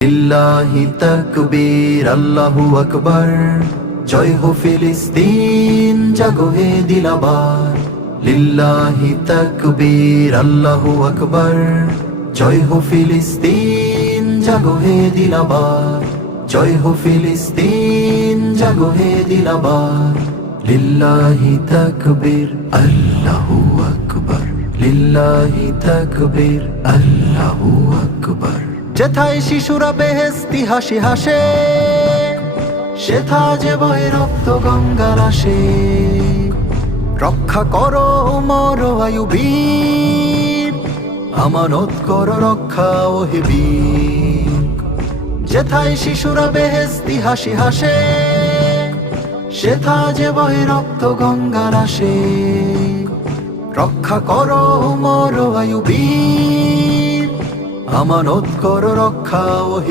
লিল্লাহি তাকবীর, আল্লাহু আকবার। জয় হো ফিলিস্তিন, জাগো হে দিলাবার। লিল্লাহি তাকবীর, আল্লাহু আকবার। জয় হো ফিলিস্তিন, জাগো হে দিলাবার। জয় হো ফিলিস্তিন, জাগো হে দিলাবার। লিল্লাহি তাকবীর, আল্লাহু আকবার। লিল্লাহি তাকবীর, আল্লাহু আকবার। যেথায় শিশুরা বেহেশতি হাসি হাসে, সেথা যে বয়ে রক্ত গঙ্গার আসে। রক্ষা করো মর আয়ু বীর, আমানত করো রক্ষা ও হে বীর। যেথায় শিশুরা বেহেশতি হাসি হাসে, সেথা যে বয়ে রক্ত গঙ্গার আসে। রক্ষা করো মর আয়ু বীর, আমানত করো রক্ষা ও হে